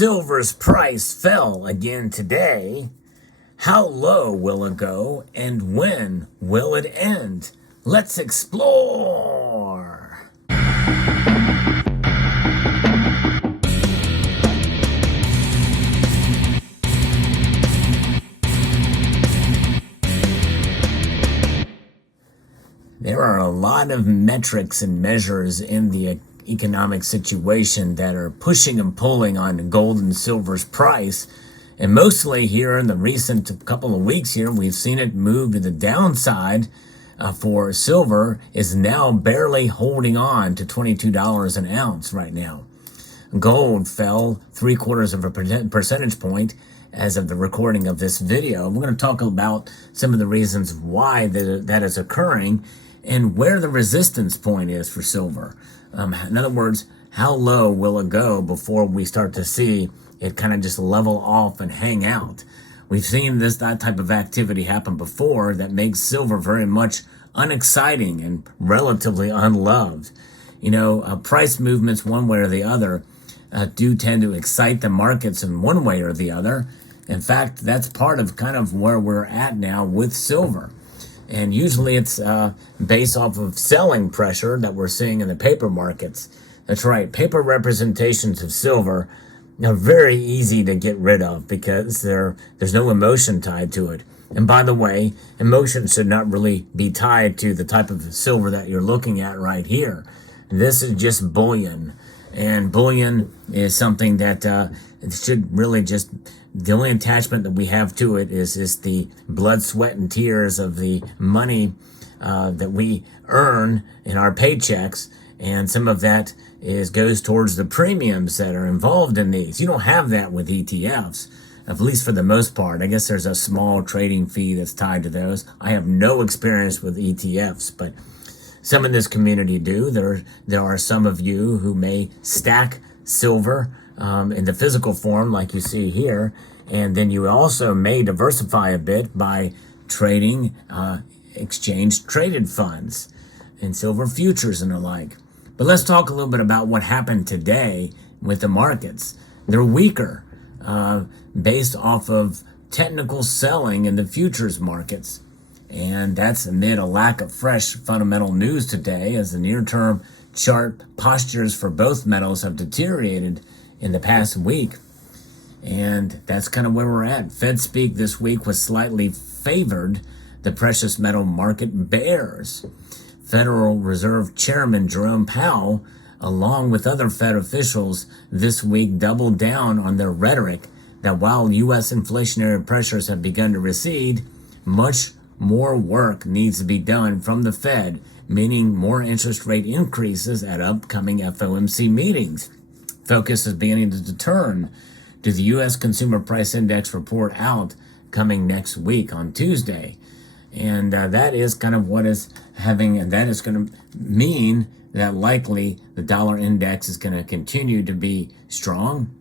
Silver's price fell again today. How low will it go and when will it end? Let's explore. There are a lot of metrics and measures in the economic situation that are pushing and pulling on gold and silver's price. And mostly here in the recent couple of weeks here, we've seen it move to the downside. For silver is now barely holding on to $22 an ounce right now. Gold fell 0.75 of a percentage point as of the recording of this video. We're going to talk about some of the reasons why that is occurring and where the resistance point is for silver. In other words, how low will it go before we start to see it kind of just level off and hang out? We've seen that type of activity happen before that makes silver very much unexciting and relatively unloved. Price movements one way or the other do tend to excite the markets in one way or the other. In fact, that's part of kind of where we're at now with silver. And usually it's based off of selling pressure that we're seeing in the paper markets. That's right, paper representations of silver are very easy to get rid of because there's no emotion tied to it. And by the way, emotion should not really be tied to the type of silver that you're looking at right here. This is just bullion. And bullion is something that it should really just, the only attachment that we have to it is the blood, sweat, and tears of the money that we earn in our paychecks. And some of that goes towards the premiums that are involved in these. You don't have that with ETFs, at least for the most part. I guess there's a small trading fee that's tied to those. I have no experience with ETFs, but some in this community do. There are some of you who may stack silver in the physical form like you see here, and then you also may diversify a bit by trading exchange traded funds and silver futures and the like. But let's talk a little bit about what happened today with the markets. They're weaker based off of technical selling in the futures markets. And that's amid a lack of fresh fundamental news today, as the near-term chart postures for both metals have deteriorated in the past week. And that's kind of where we're at. Fed speak this week was slightly favored the precious metal market bears. Federal Reserve Chairman Jerome Powell, along with other Fed officials this week, doubled down on their rhetoric that while U.S. inflationary pressures have begun to recede, much more work needs to be done from the Fed, meaning more interest rate increases at upcoming FOMC meetings. Focus is beginning to turn to the U.S. Consumer Price Index report out coming next week on Tuesday. And that is kind of what is having, and that is going to mean that likely the dollar index is going to continue to be strong.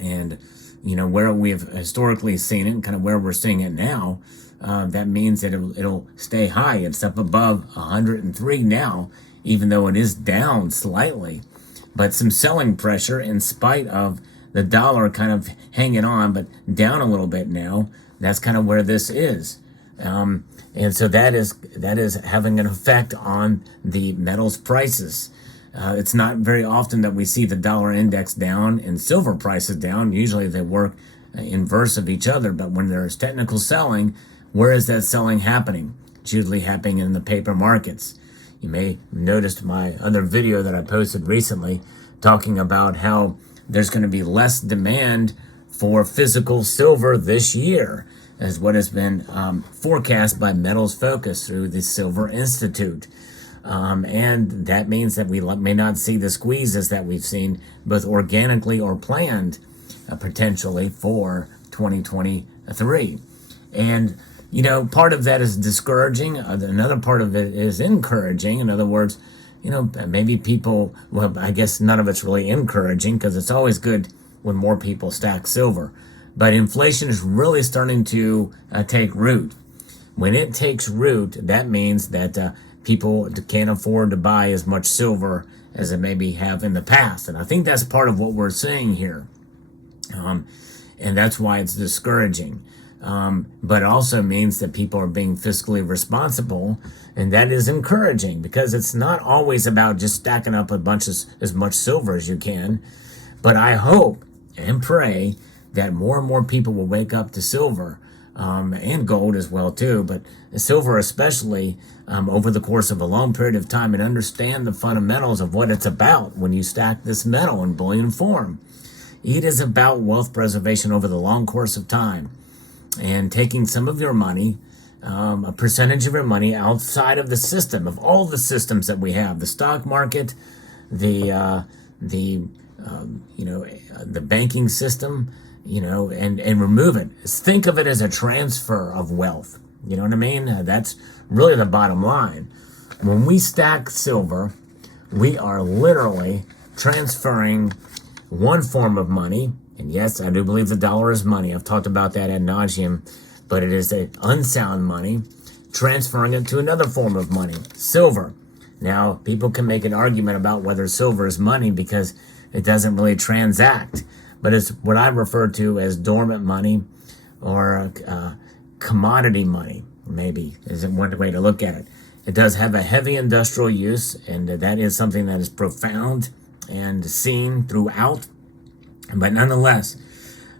And, where we have historically seen it and kind of where we're seeing it now, that means that it'll stay high. It's up above 103 now, even though it is down slightly. But some selling pressure in spite of the dollar kind of hanging on, but down a little bit now. That's kind of where this is. And so that is having an effect on the metals prices. It's not very often that we see the dollar index down and silver prices down. Usually they work inverse of each other. But when there's technical selling, where is that selling happening? It's usually happening in the paper markets. You may have noticed my other video that I posted recently talking about how there's going to be less demand for physical silver this year, as what has been forecast by Metals Focus through the Silver Institute. And that means that we may not see the squeezes that we've seen both organically or planned potentially for 2023. And, part of that is discouraging. Another part of it is encouraging. In other words, maybe people, well, I guess none of it's really encouraging because it's always good when more people stack silver. But inflation is really starting to take root. When it takes root, that means that people can't afford to buy as much silver as they maybe have in the past. And I think that's part of what we're seeing here. And that's why it's discouraging. But it also means that people are being fiscally responsible, and that is encouraging because it's not always about just stacking up as much silver as you can. But I hope and pray that more and more people will wake up to silver, and gold as well too, but silver especially, over the course of a long period of time, and understand the fundamentals of what it's about when you stack this metal in bullion form. It is about wealth preservation over the long course of time, and taking some of your money, a percentage of your money outside of the system, of all the systems that we have, the stock market, the banking system, and remove it. Think of it as a transfer of wealth. You know what I mean? That's really the bottom line. When we stack silver, we are literally transferring one form of money. And yes, I do believe the dollar is money. I've talked about that ad nauseum, but it is an unsound money, transferring it to another form of money, silver. Now, people can make an argument about whether silver is money because it doesn't really transact, but it's what I refer to as dormant money, or commodity money, maybe is one way to look at it. It does have a heavy industrial use, and that is something that is profound and seen throughout. But nonetheless,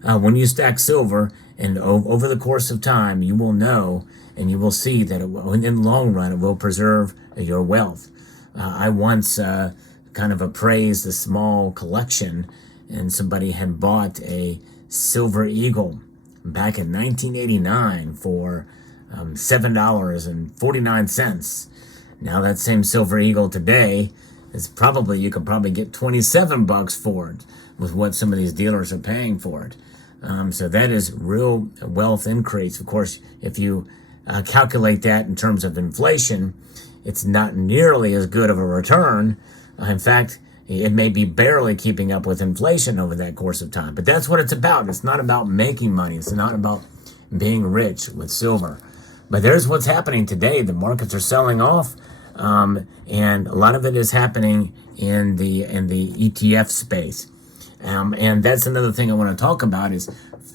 when you stack silver, and over the course of time, you will know and you will see that in the long run, it will preserve your wealth. I once kind of appraised a small collection, and somebody had bought a silver eagle back in 1989 for $7.49. Now that same silver eagle today is you could probably get $27 for it with what some of these dealers are paying for it. So that is real wealth increase. Of course, if you calculate that in terms of inflation, it's not nearly as good of a return. In fact, it may be barely keeping up with inflation over that course of time. But that's what it's about. It's not about making money. It's not about being rich with silver. But there's what's happening today. The markets are selling off, and a lot of it is happening in the ETF space. And that's another thing I want to talk about is,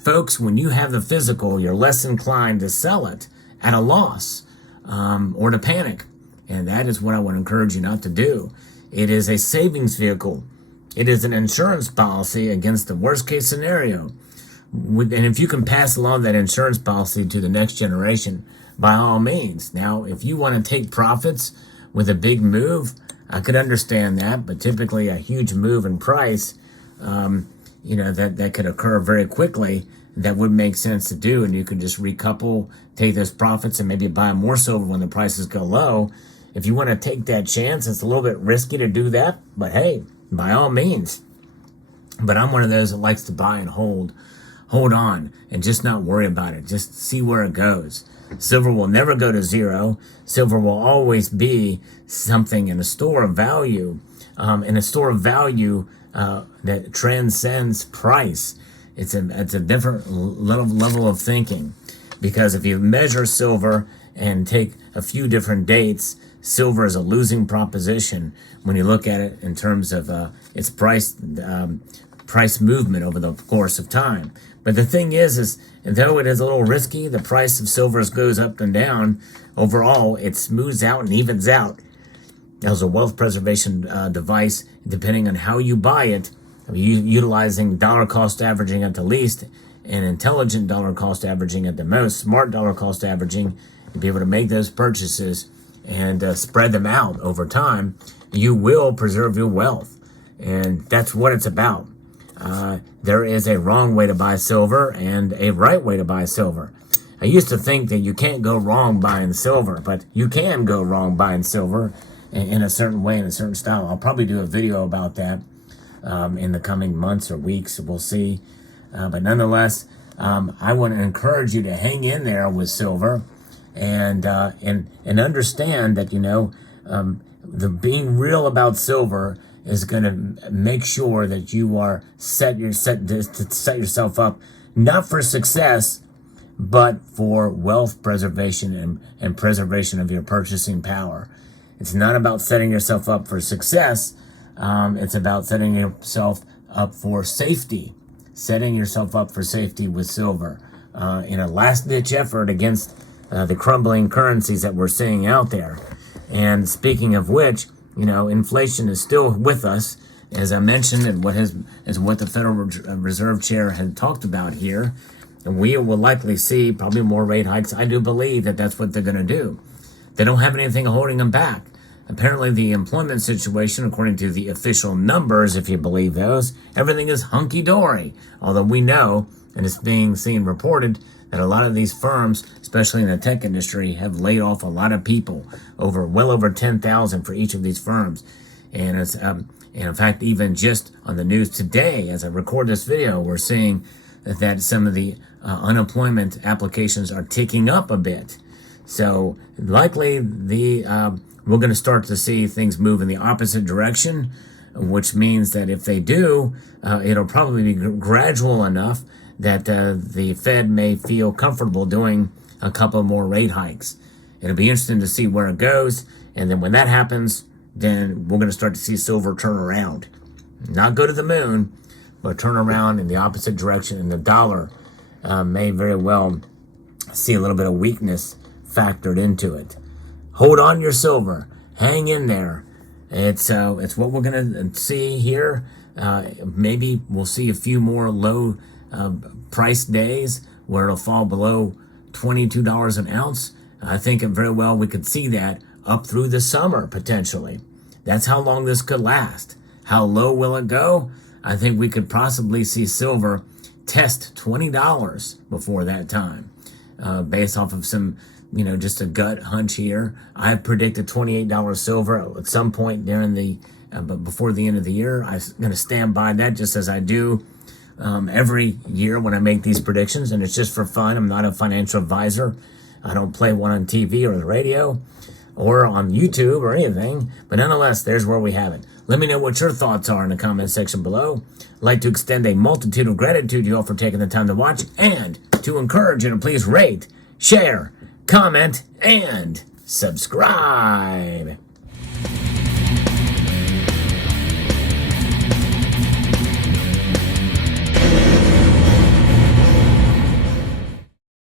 folks, when you have the physical, you're less inclined to sell it at a loss, or to panic. And that is what I want to encourage you not to do. It is a savings vehicle. It is an insurance policy against the worst case scenario. And if you can pass along that insurance policy to the next generation, by all means. Now, if you want to take profits with a big move, I could understand that, but typically a huge move in price, that could occur very quickly, that would make sense to do, and you could just recouple, take those profits, and maybe buy more silver when the prices go low. If you want to take that chance, it's a little bit risky to do that, but hey, by all means. But I'm one of those that likes to buy and hold on, and just not worry about it. Just see where it goes. Silver will never go to zero. Silver will always be something in a store of value, that transcends price. It's a different level of thinking, because if you measure silver and take a few different dates, silver is a losing proposition when you look at it in terms of its price movement over the course of time. But the thing is though it is a little risky, the price of silver goes up and down. Overall, it smooths out and evens out. As a wealth preservation device, depending on how you buy it, utilizing dollar cost averaging at the least, and intelligent dollar cost averaging at the most, smart dollar cost averaging, to be able to make those purchases and spread them out over time, you will preserve your wealth. And that's what it's about. There is a wrong way to buy silver and a right way to buy silver. I used to think that you can't go wrong buying silver, but you can go wrong buying silver in a certain way, in a certain style. I'll probably do a video about that in the coming months or weeks. We'll see. But nonetheless, I want to encourage you to hang in there with silver, and understand that the being real about silver is going to make sure that you are set yourself up not for success, but for wealth preservation and preservation of your purchasing power. It's not about setting yourself up for success. It's about setting yourself up for safety setting yourself up for safety with silver in a last-ditch effort against the crumbling currencies that we're seeing out there. And speaking of which, inflation is still with us, as I mentioned, and what the Federal Reserve Chair had talked about here. And we will likely see probably more rate hikes. I do believe that that's what they're going to do. They don't have anything holding them back. Apparently, the employment situation, according to the official numbers, if you believe those, everything is hunky-dory. Although we know, and it's being reported, that a lot of these firms, especially in the tech industry, have laid off a lot of people, well over 10,000 for each of these firms. And it's and in fact, even just on the news today, as I record this video, we're seeing that some of the unemployment applications are ticking up a bit. So likely we're going to start to see things move in the opposite direction, which means that if they do, it'll probably be gradual enough that the Fed may feel comfortable doing a couple more rate hikes. It'll be interesting to see where it goes, and then when that happens, then we're going to start to see silver turn around. Not go to the moon, but turn around in the opposite direction, and the dollar may very well see a little bit of weakness factored into it. Hold on your silver. Hang in there. It's what we're going to see here. Maybe we'll see a few more low price days where it'll fall below $22 an ounce. I think very well we could see that up through the summer, potentially. That's how long this could last. How low will it go? I think we could possibly see silver test $20 before that time, based off of some, just a gut hunch here. I've predicted $28 silver at some point during but before the end of the year. I'm going to stand by that, just as I do every year when I make these predictions, and it's just for fun. I'm not a financial advisor. I don't play one on TV or the radio or on YouTube or anything, but nonetheless, there's where we have it. Let me know what your thoughts are in the comment section below. I'd like to extend a multitude of gratitude to you all for taking the time to watch, and to encourage you to please rate, share, comment, and subscribe.